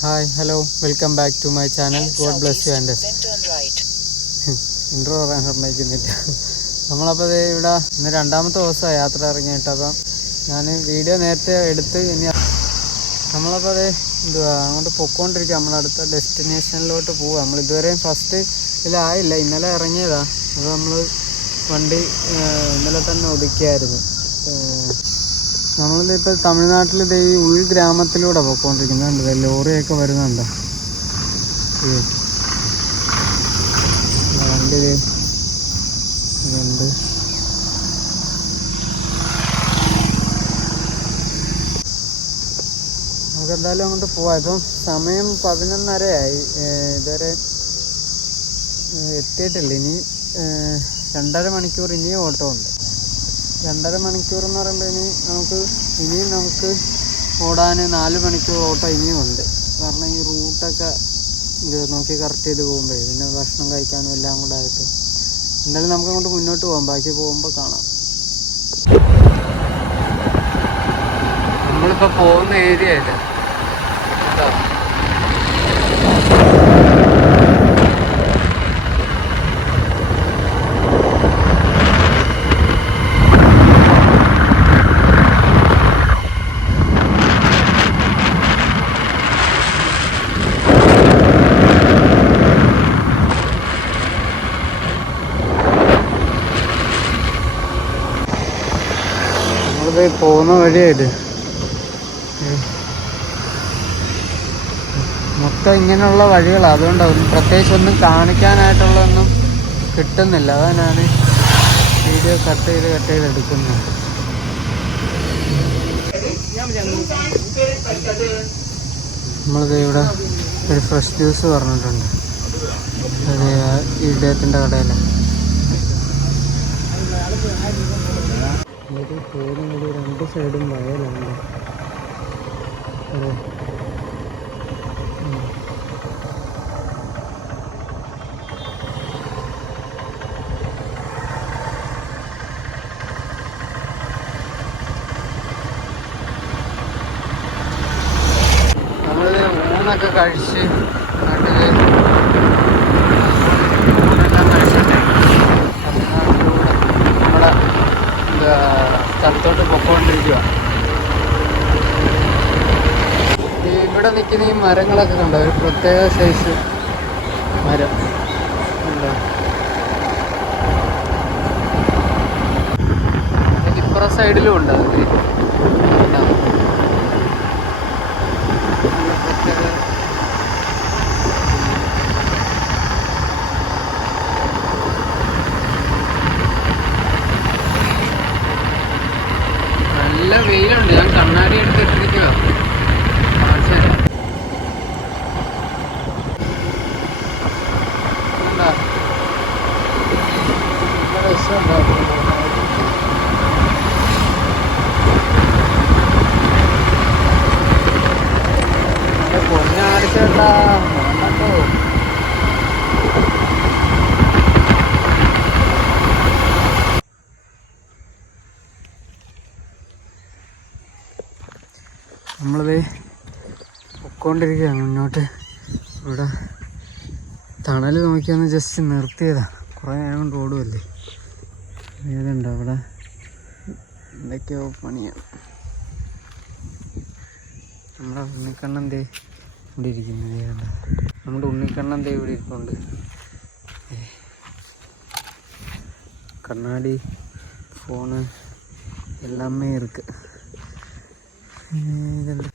Hi hello welcome back to my channel. God bless you and intro പറയാൻ സമ്മതിക്കുന്നില്ല. നമ്മളപ്പോൾ ഇവിടെ ഇന്ന് രണ്ടാമത്തെ ദിവസമാണ് യാത്ര ഇറങ്ങിയിട്ട്. അപ്പം ഞാൻ വീഡിയോ നേരത്തെ എടുത്ത് ഇനി നമ്മളപ്പോൾ അങ്ങോട്ട് പൊയ്ക്കൊണ്ടിരിക്കുക. നമ്മളടുത്ത ഡെസ്റ്റിനേഷനിലോട്ട് പോവുക. നമ്മൾ ഇതുവരെയും ഫസ്റ്റ് ഇതിലായില്ല. ഇന്നലെ ഇറങ്ങിയതാണ്. അത് നമ്മൾ വണ്ടി ഇന്നലെ തന്നെ ഒതുക്കിയായിരുന്നു. നമ്മളിപ്പോൾ തമിഴ്നാട്ടിൽ ഈ ഉൾഗ്രാമത്തിലൂടെ പോയിക്കൊണ്ടിരിക്കുന്നുണ്ട്. ലോറിയൊക്കെ വരുന്നുണ്ട്. വണ്ടി ഇതുണ്ട്. നമുക്കെന്തായാലും അങ്ങോട്ട് പോവാം. ഇപ്പം സമയം 11:30 ഇതുവരെ എത്തിയിട്ടില്ല. ഇനി 2.5 മണിക്കൂർ ഇനിയും ഓട്ടോ ഉണ്ട്. 2.5 മണിക്കൂർ എന്ന് പറയുമ്പോൾ ഇനിയും നമുക്ക് ഓടാൻ 4 മണിക്കൂർ ഓട്ടം ഇനിയും ഉണ്ട്. കാരണം ഈ റൂട്ടൊക്കെ നോക്കി കറക്റ്റ് ചെയ്ത് പോകുമ്പോഴേ പിന്നെ ഭക്ഷണം കഴിക്കാനും എല്ലാം കൂടെ ആയിട്ട് എന്തായാലും നമുക്ക് അങ്ങോട്ട് മുന്നോട്ട് പോകാം. ബാക്കി പോകുമ്പോൾ കാണാം. നമ്മളിപ്പോൾ പോകുന്ന ഏരിയ ഇത് പോകുന്ന വഴിയായത്. മൊത്തം ഇങ്ങനെയുള്ള വഴികളാണ്. അതുകൊണ്ട് പ്രത്യേകിച്ച് ഒന്നും കാണിക്കാനായിട്ടുള്ളതൊന്നും കിട്ടുന്നില്ല. അതാണ് ഞാൻ വീഡിയോ കട്ട് ചെയ്ത് എടുക്കുന്നത്. നമ്മളിത് ഇവിടെ ഒരു ഫ്രഷ് ജ്യൂസ് പറഞ്ഞിട്ടുണ്ട്. അത് ഇദ്ദേഹത്തിൻ്റെ കടയിലാണ്. ഇത് പോകുന്നത് 2 സൈഡും വയലാണ്. നമ്മൾ ഊണൊക്കെ കഴിച്ച് ഊണെല്ലാം കഴിച്ചിട്ട് നമ്മുടെ സ്ഥലത്തോട്ട് പൊക്കോണ്ടിരിക്കുക. ഇവിടെ നിൽക്കുന്ന ഈ മരങ്ങളൊക്കെ കണ്ടോ? ഒരു പ്രത്യേക സൈസ് മരം ഉണ്ടോ? ഇപ്പുറ സൈഡിലും ഉണ്ട്. നല്ല വെയിലുണ്ട്. ഞാൻ കണ്ണാടി എടുത്തിട്ടിരിക്കുക. പൊന്നാടിച്ചേട്ടാ കണ്ടോ? നമ്മളിത് പൊക്കോണ്ടിരിക്കുകയാണ് മുന്നോട്ട്. ഇവിടെ തണൽ നോക്കിയാന്ന് ജസ്റ്റ് നിർത്തിയതാണ്. കുറേ നേരം കൊണ്ട് ഓടുമല്ലേ. ഏതുണ്ടോ അവിടെ എന്തൊക്കെയോ പണിയാണ്. നമ്മുടെ ഉണ്ണിക്കണ്ണൻ ഇവിടെ ഇരിക്കുന്നത്. ഏതുണ്ടോ നമ്മുടെ ഉണ്ണിക്കണ്ണൻ ഇവിടെ ഇരിക്കുന്നുണ്ട്. കണ്ണാടി ഫോണ് എല്ലാമേ ഇருக்கு. ഇതുണ്ട്.